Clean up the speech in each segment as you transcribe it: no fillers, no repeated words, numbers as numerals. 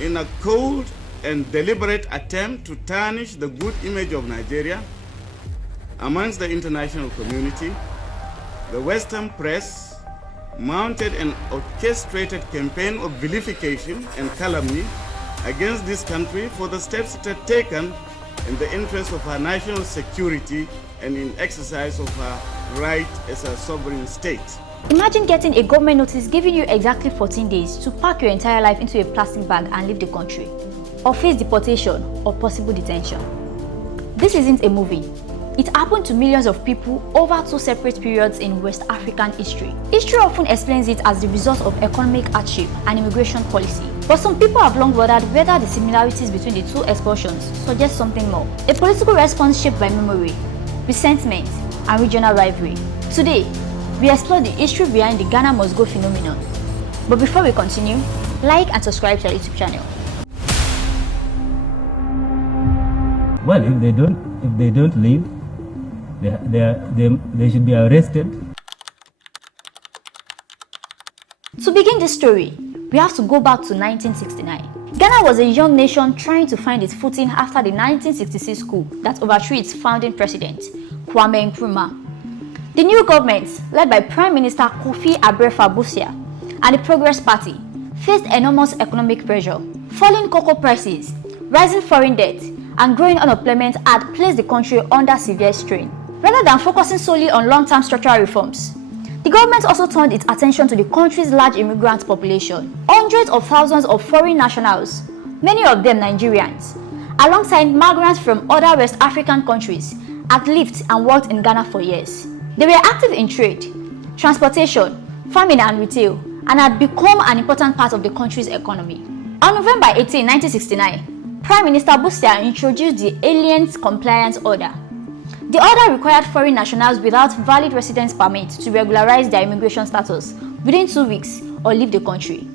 in a cold and deliberate attempt to tarnish the good image of Nigeria amongst the international community, the Western press mounted an orchestrated campaign of vilification and calumny against this country for the steps it had taken in the interest of our national security and in exercise of our right as a sovereign state. Imagine getting a government notice giving you exactly 14 days to pack your entire life into a plastic bag and leave the country, or face deportation or possible detention. This isn't a movie. It happened to millions of people over 2 separate periods in West African history. History often explains it as the result of economic hardship and immigration policy, but some people have long wondered whether the similarities between the 2 expulsions suggest something more. A political response shaped by memory, resentment, and regional rivalry. Today, we explore the history behind the Ghana Must Go phenomenon. But before we continue, like and subscribe to our YouTube channel. Well, if they don't leave, they should be arrested. To begin this story, we have to go back to 1969. Ghana was a young nation trying to find its footing after the 1966 coup that overthrew its founding president, Kwame Nkrumah. The new government, led by Prime Minister Kofi Abrefa-Busia and the Progress Party, faced enormous economic pressure. Falling cocoa prices, rising foreign debt, and growing unemployment had placed the country under severe strain. Rather than focusing solely on long-term structural reforms, the government also turned its attention to the country's large immigrant population. Hundreds of thousands of foreign nationals, many of them Nigerians, alongside migrants from other West African countries, had lived and worked in Ghana for years. They were active in trade, transportation, farming and retail, and had become an important part of the country's economy. On November 18, 1969, Prime Minister Busia introduced the Aliens Compliance Order. The order required foreign nationals without valid residence permit to regularize their immigration status within 2 weeks or leave the country.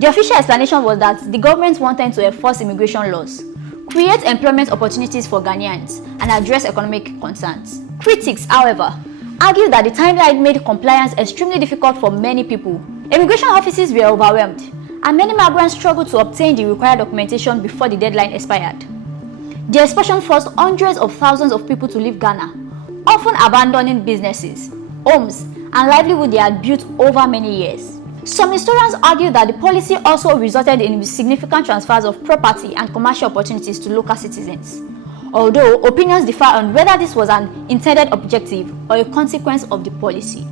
The official explanation was that the government wanted to enforce immigration laws, create employment opportunities for Ghanaians, and address economic concerns. Critics, however, argued that the timeline made compliance extremely difficult for many people. Immigration offices were overwhelmed, and many migrants struggled to obtain the required documentation before the deadline expired. The expulsion forced hundreds of thousands of people to leave Ghana, often abandoning businesses, homes, and livelihood they had built over many years. Some historians argue that the policy also resulted in significant transfers of property and commercial opportunities to local citizens, although opinions differ on whether this was an intended objective or a consequence of the policy.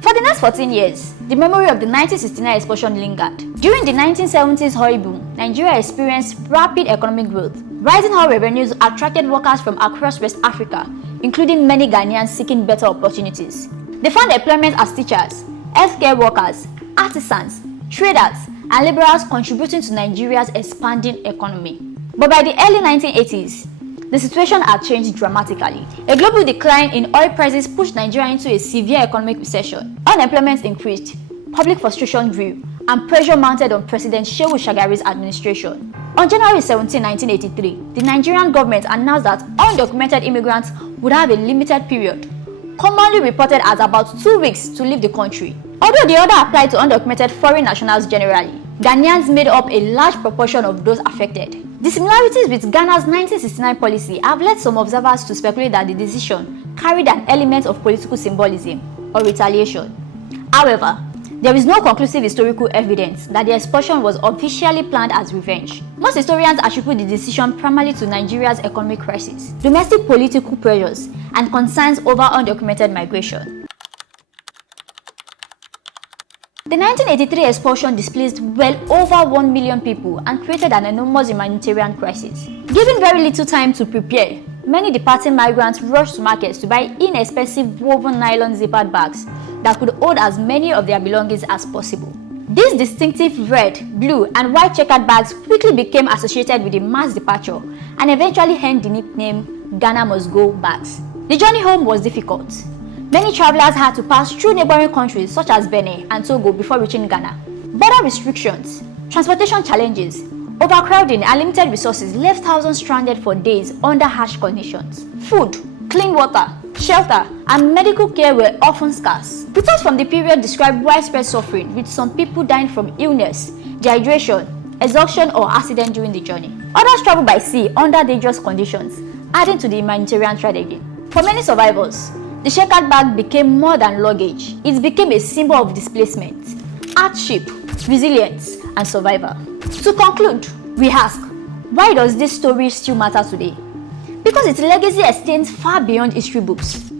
For the next 14 years, the memory of the 1969 expulsion lingered. During the 1970s oil boom, Nigeria experienced rapid economic growth. Rising oil revenues attracted workers from across West Africa, including many Ghanaians seeking better opportunities. They found employment as teachers, healthcare workers, artisans, traders, and laborers, contributing to Nigeria's expanding economy. But by the early 1980s, the situation had changed dramatically. A global decline in oil prices pushed Nigeria into a severe economic recession. Unemployment increased, public frustration grew, and pressure mounted on President Shehu Shagari's administration. On January 17, 1983, the Nigerian government announced that undocumented immigrants would have a limited period, commonly reported as about 2 weeks, to leave the country. Although the order applied to undocumented foreign nationals generally, Ghanaians made up a large proportion of those affected. The similarities with Ghana's 1969 policy have led some observers to speculate that the decision carried an element of political symbolism or retaliation. However, there is no conclusive historical evidence that the expulsion was officially planned as revenge. Most historians attribute the decision primarily to Nigeria's economic crisis, domestic political pressures, and concerns over undocumented migration. The 1983 expulsion displaced well over 1 million people and created an enormous humanitarian crisis. Given very little time to prepare, many departing migrants rushed to markets to buy inexpensive woven nylon zippered bags that could hold as many of their belongings as possible. These distinctive red, blue, and white checkered bags quickly became associated with a mass departure and eventually earned the nickname Ghana Must Go bags. The journey home was difficult. Many travelers had to pass through neighboring countries such as Benin and Togo before reaching Ghana. Border restrictions, transportation challenges, overcrowding, and limited resources left thousands stranded for days under harsh conditions. Food, clean water, Shelter and medical care were often scarce. Reports from the period described widespread suffering, with some people dying from illness, dehydration, exhaustion or accident during the journey. Others traveled by sea under dangerous conditions, adding to the humanitarian tragedy. For many survivors, the checkered bag became more than luggage. It became a symbol of displacement, hardship, resilience, and survival. To conclude, we ask, why does this story still matter today? Because its legacy extends far beyond history books.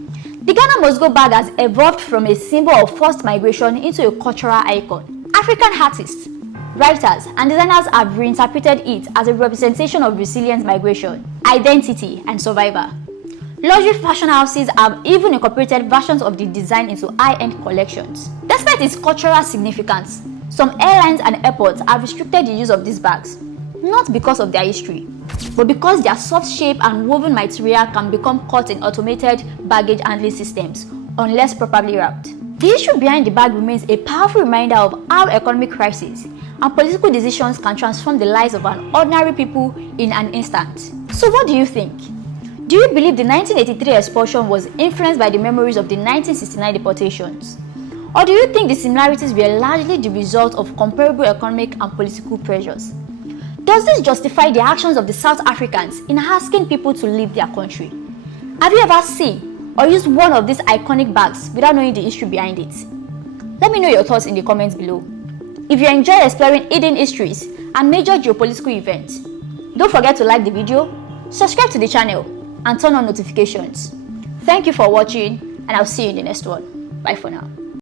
The Ghana Must Go bag has evolved from a symbol of forced migration into a cultural icon. African artists, writers, and designers have reinterpreted it as a representation of resilient migration, identity, and survival. Luxury fashion houses have even incorporated versions of the design into high-end collections. Despite its cultural significance, some airlines and airports have restricted the use of these bags, not because of their history, but because their soft shape and woven material can become caught in automated baggage handling systems unless properly wrapped. The issue behind the bag remains a powerful reminder of how economic crises and political decisions can transform the lives of an ordinary people in an instant. So what do you think? Do you believe the 1983 expulsion was influenced by the memories of the 1969 deportations? Or do you think the similarities were largely the result of comparable economic and political pressures? Does this justify the actions of the South Africans in asking people to leave their country? Have you ever seen or used one of these iconic bags without knowing the history behind it? Let me know your thoughts in the comments below. If you enjoy exploring hidden histories and major geopolitical events, don't forget to like the video, subscribe to the channel, and turn on notifications. Thank you for watching, and I'll see you in the next one. Bye for now.